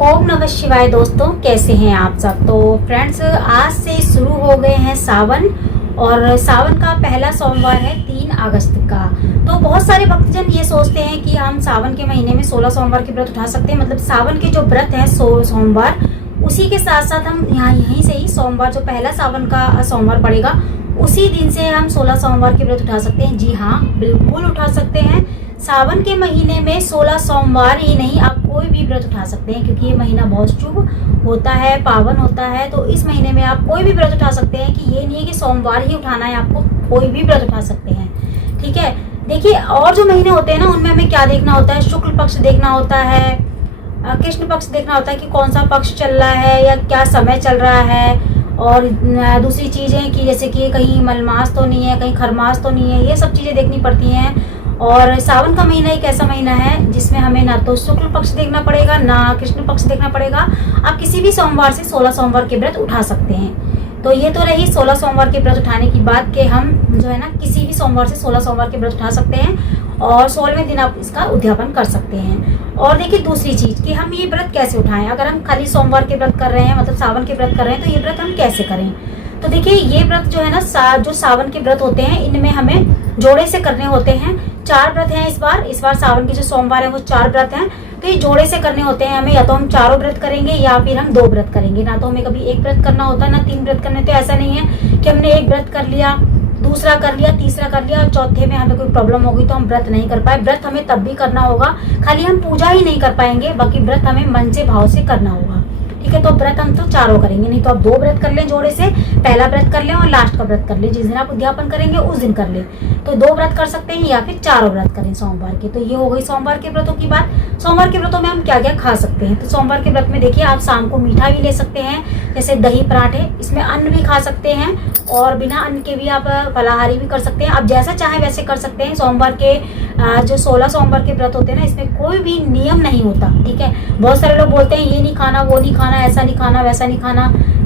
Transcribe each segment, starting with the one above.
ओम नमः शिवाय। दोस्तों कैसे हैं आप सब। तो फ्रेंड्स आज से शुरू हो गए हैं सावन और सावन का पहला सोमवार है 3 अगस्त का। तो बहुत सारे भक्तजन ये सोचते हैं कि हम सावन के महीने में 16 सोमवार के व्रत उठा सकते हैं। मतलब सावन के जो व्रत हैं सोमवार उसी के साथ साथ हम यहीं से ही सोमवार जो पहला सावन का सोमवार पड़ेगा उसी दिन से हम 16 सोमवार के व्रत उठा सकते हैं। जी हाँ, बिल्कुल उठा सकते हैं। सावन के महीने में 16 सोमवार ही नहीं, आप कोई भी व्रत उठा सकते हैं क्योंकि ये महीना बहुत शुभ होता है, पावन होता है। तो इस महीने में आप कोई भी व्रत उठा सकते हैं कि ये नहीं है कि सोमवार ही उठाना है, आपको कोई भी व्रत उठा सकते हैं। ठीक है, देखिए और जो महीने होते हैं ना उनमें हमें क्या देखना होता है, शुक्ल पक्ष देखना होता है, कृष्ण पक्ष देखना होता है कि कौन सा पक्ष चल रहा है या क्या समय चल रहा है। और दूसरी चीज़ें कि जैसे कि कहीं मलमास तो नहीं है, कहीं खरमास तो नहीं है, ये सब चीज़ें देखनी पड़ती हैं। और सावन का महीना एक ऐसा महीना है जिसमें हमें ना तो शुक्ल पक्ष देखना पड़ेगा ना कृष्ण पक्ष देखना पड़ेगा। आप किसी भी सोमवार से 16 सोमवार के व्रत उठा सकते हैं। तो ये तो रही 16 सोमवार के व्रत उठाने की बात कि हम जो है ना किसी भी सोमवार से 16 सोमवार के व्रत उठा सकते हैं और 16वें दिन आप इसका उद्यापन कर सकते हैं। और देखिए दूसरी चीज़ कि हम ये व्रत कैसे उठाएं। अगर हम खाली सोमवार के व्रत कर रहे हैं, मतलब सावन के व्रत कर रहे हैं, तो ये व्रत हम कैसे करें। तो देखिए ये व्रत जो है ना जो सावन के व्रत होते हैं इनमें हमें जोड़े से करने होते हैं। 4 व्रत हैं इस बार सावन के जो सोमवार है वो 4 व्रत हैं। तो ये जोड़े से करने होते हैं हमें, या तो हम चारों व्रत करेंगे या फिर हम 2 व्रत करेंगे। ना तो हमें कभी 1 व्रत करना होता है ना 3 व्रत करने। तो ऐसा नहीं है कि हमने 1 व्रत कर लिया, दूसरा कर लिया, तीसरा कर लिया और चौथे में हमें कोई प्रॉब्लम होगी तो हम व्रत नहीं कर पाए। व्रत हमें तब भी करना होगा, खाली हम पूजा ही नहीं कर पाएंगे, बाकी व्रत हमें मन से भाव से करना होगा। ठीक है, तो व्रत हम तो चारों करेंगे, नहीं तो आप 2 व्रत कर लें जोड़े से, पहला व्रत कर लें और लास्ट का व्रत कर लें, जिस दिन आप उद्यापन करेंगे उस दिन कर लें। तो 2 व्रत कर सकते हैं या फिर 4 व्रत करें सोमवार के। तो ये हो गई सोमवार के व्रतों की बात। सोमवार के व्रतों में हम क्या क्या खा सकते हैं। तो सोमवार के व्रत में देखिए आप शाम को मीठा भी ले सकते हैं, जैसे दही पराठे, इसमें अन्न भी खा सकते हैं और बिना अन्न के भी आप फलाहारी भी कर सकते हैं। आप जैसा चाहे वैसे कर सकते हैं। सोमवार के जो 16 सोमवार के व्रत होते हैं ना इसमें कोई भी नियम नहीं होता। ठीक है, बहुत सारे लोग बोलते हैं ये नहीं खाना, वो नहीं खाना, ऐसा नहीं खाना, वैसा नहीं खाना,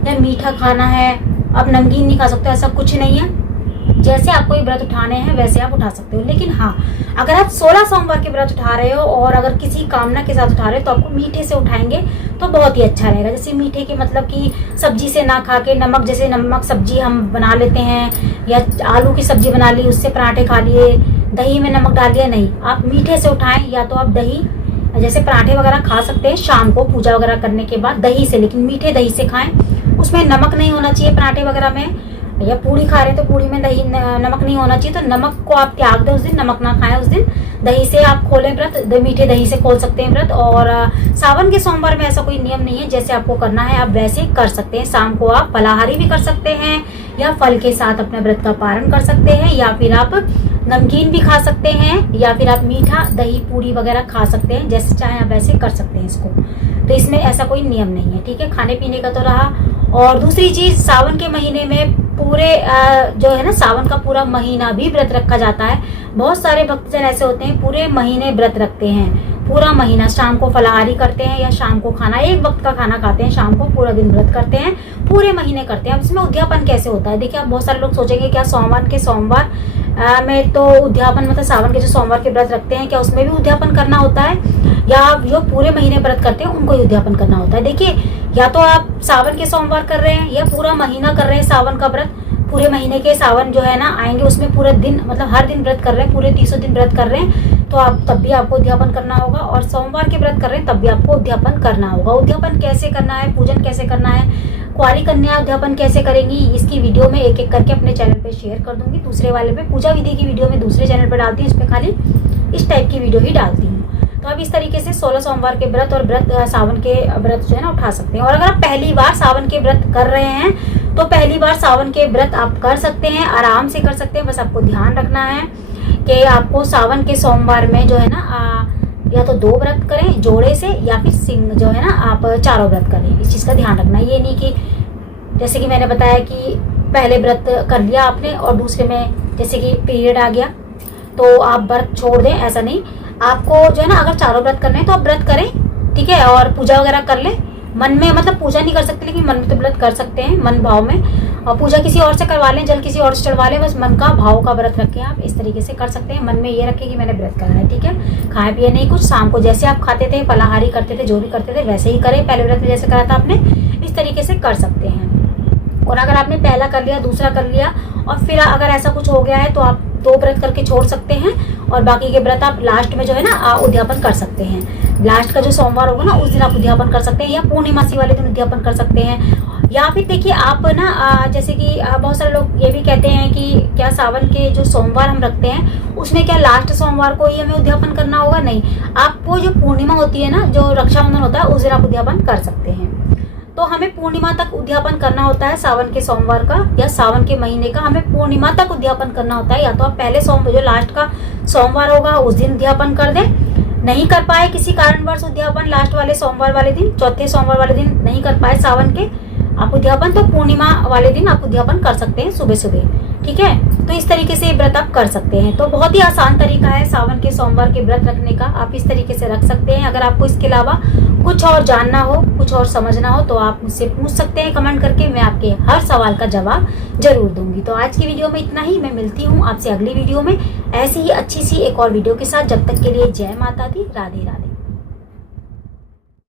या मीठा खाना है, आप नमकीन नहीं खा सकते, ऐसा कुछ नहीं है। जैसे आपको ये व्रत उठाने हैं वैसे आप उठा सकते हो। लेकिन हाँ, अगर आप 16 सोमवार के व्रत उठा रहे हो और अगर किसी कामना के साथ उठा रहे हो तो आपको मीठे से उठाएंगे तो बहुत ही अच्छा रहेगा। जैसे मीठे के मतलब कि सब्जी से ना खा के नमक, जैसे नमक सब्जी हम बना लेते हैं या आलू की सब्जी बना ली उससे पराठे खा लिए, दही में नमक डाल दिया, नहीं, आप मीठे से उठाएं। या तो आप दही जैसे पराठे वगैरह खा सकते हैं शाम को पूजा वगैरह करने के बाद दही से, लेकिन मीठे दही से खाएं, उसमें नमक नहीं होना चाहिए पराठे वगैरह में। या पूड़ी खा रहे हैं तो पूड़ी में दही नमक नहीं होना चाहिए, तो नमक को आप त्याग दें उस दिन, नमक ना खाएं उस दिन। दही से आप खोलें व्रत, मीठे दही से खोल सकते हैं व्रत। और सावन के सोमवार में ऐसा कोई नियम नहीं है, जैसे आपको करना है आप वैसे कर सकते हैं। शाम को आप फलाहारी भी कर सकते हैं या फल के साथ अपने व्रत का पारण कर सकते हैं, या फिर आप नमकीन भी खा सकते हैं, या फिर आप मीठा दही पूड़ी वगैरह खा सकते हैं, जैसे चाहे आप वैसे कर सकते हैं इसको। तो इसमें ऐसा कोई नियम नहीं है। ठीक है, खाने पीने का तो रहा। और दूसरी चीज, सावन के महीने में पूरे जो है ना सावन का पूरा महीना भी व्रत रखा जाता है। बहुत सारे भक्तजन ऐसे होते हैं पूरे महीने व्रत रखते हैं, पूरा महीना शाम को फलाहारी करते हैं या शाम को खाना, 1 वक्त का खाना खाते हैं, शाम को पूरा दिन व्रत करते हैं, पूरे महीने करते हैं। अब इसमें उद्यापन कैसे होता है। देखिए आप बहुत सारे लोग सोचेंगे क्या सावन के सोमवार में तो उद्यापन, मतलब सावन के जो सोमवार के व्रत रखते हैं क्या उसमें भी उद्यापन करना होता है, या जो पूरे महीने व्रत करते हैं उनको ही उद्यापन करना होता है। देखिए या तो आप सावन के सोमवार कर रहे हैं या पूरा महीना कर रहे हैं सावन का व्रत, पूरे महीने के सावन जो है ना आएंगे उसमें पूरे दिन, मतलब हर दिन व्रत कर रहे हैं, पूरे 300 दिन व्रत कर रहे हैं, तो आप तब भी आपको उद्यापन करना होगा। और सोमवार के व्रत कर रहे हैं तब भी आपको उद्यापन करना होगा। उद्यापन कैसे करना है, पूजन कैसे करना है, कुंवारी कन्या उद्यापन कैसे करेंगी, इसकी वीडियो में एक एक करके अपने चैनल पे शेयर कर दूंगी। दूसरे वाले पे पूजा विधि की वीडियो में दूसरे चैनल पे डालती हूँ, इस पे खाली इस टाइप की वीडियो ही डालती हूँ। तो आप इस तरीके से 16 सोमवार के व्रत और सावन के व्रत जो है ना उठा सकते हैं। और अगर आप पहली बार सावन के व्रत कर रहे हैं तो पहली बार सावन के व्रत आप कर सकते हैं, आराम से कर सकते हैं। बस आपको ध्यान रखना है कि आपको सावन के सोमवार में जो है ना या तो 2 व्रत करें जोड़े से, या फिर सिंह जो है ना आप 4 व्रत करें। इस चीज़ का ध्यान रखना है। ये नहीं कि जैसे कि मैंने बताया कि पहले व्रत कर लिया आपने और दूसरे में जैसे कि पीरियड आ गया तो आप व्रत छोड़ दें, ऐसा नहीं। आपको जो है ना अगर 4 व्रत करने हैं तो आप व्रत करें, ठीक है, और पूजा वगैरह कर लें मन में मतलब पूजा नहीं कर सकते, लेकिन मन में तो व्रत कर सकते हैं, मन भाव में। और पूजा किसी और से करवा लें, जल किसी और से चढ़वा लें, बस मन का भाव का व्रत रखें। आप इस तरीके से कर सकते हैं, मन में ये रखें कि मैंने व्रत करा है, ठीक है। खाए पिए नहीं कुछ, शाम को जैसे आप खाते थे, फलाहारी करते थे, जो भी करते थे वैसे ही करें, पहले व्रत में जैसे करा था आपने, इस तरीके से कर सकते हैं। और अगर आपने पहला कर लिया, दूसरा कर लिया और फिर अगर ऐसा कुछ हो गया है तो आप 2 व्रत करके छोड़ सकते हैं और बाकी के व्रत आप लास्ट में जो है ना उद्यापन कर सकते हैं। लास्ट का जो सोमवार होगा ना उस दिन आप उद्यापन कर सकते हैं, या पूर्णिमासी वाले दिन उद्यापन कर सकते हैं। या फिर देखिए आप ना जैसे कि बहुत सारे लोग ये भी कहते हैं कि क्या सावन के जो सोमवार हम रखते हैं उसमें क्या लास्ट सोमवार को ही हमें उद्यापन करना होगा? नहीं, आपको जो पूर्णिमा होती है ना, जो रक्षाबंधन होता है, उस दिन आप उद्यापन कर सकते हैं। तो हमें पूर्णिमा तक उद्यापन करना होता है सावन के सोमवार का, या सावन के महीने का हमें पूर्णिमा तक उद्यापन करना होता है। या तो आप पहले सोमवार जो लास्ट का सोमवार होगा उस दिन उद्यापन कर दें, नहीं कर पाए किसी कारणवश उद्यापन लास्ट वाले सोमवार वाले दिन, चौथे सोमवार वाले दिन नहीं कर पाए सावन के आप उद्यापन, तो पूर्णिमा वाले दिन आप उद्यापन कर सकते हैं सुबह सुबह, ठीक है। तो इस तरीके से व्रत आप कर सकते हैं। तो बहुत ही आसान तरीका है सावन के सोमवार के व्रत रखने का, आप इस तरीके से रख सकते हैं। अगर आपको इसके अलावा कुछ और जानना हो, कुछ और समझना हो तो आप मुझसे पूछ सकते हैं कमेंट करके, मैं आपके हर सवाल का जवाब जरूर दूंगी। तो आज की वीडियो में इतना ही, मैं मिलती हूँ आपसे अगली वीडियो में ऐसी ही अच्छी सी एक और वीडियो के साथ। जब तक के लिए जय माता दी, राधे राधे।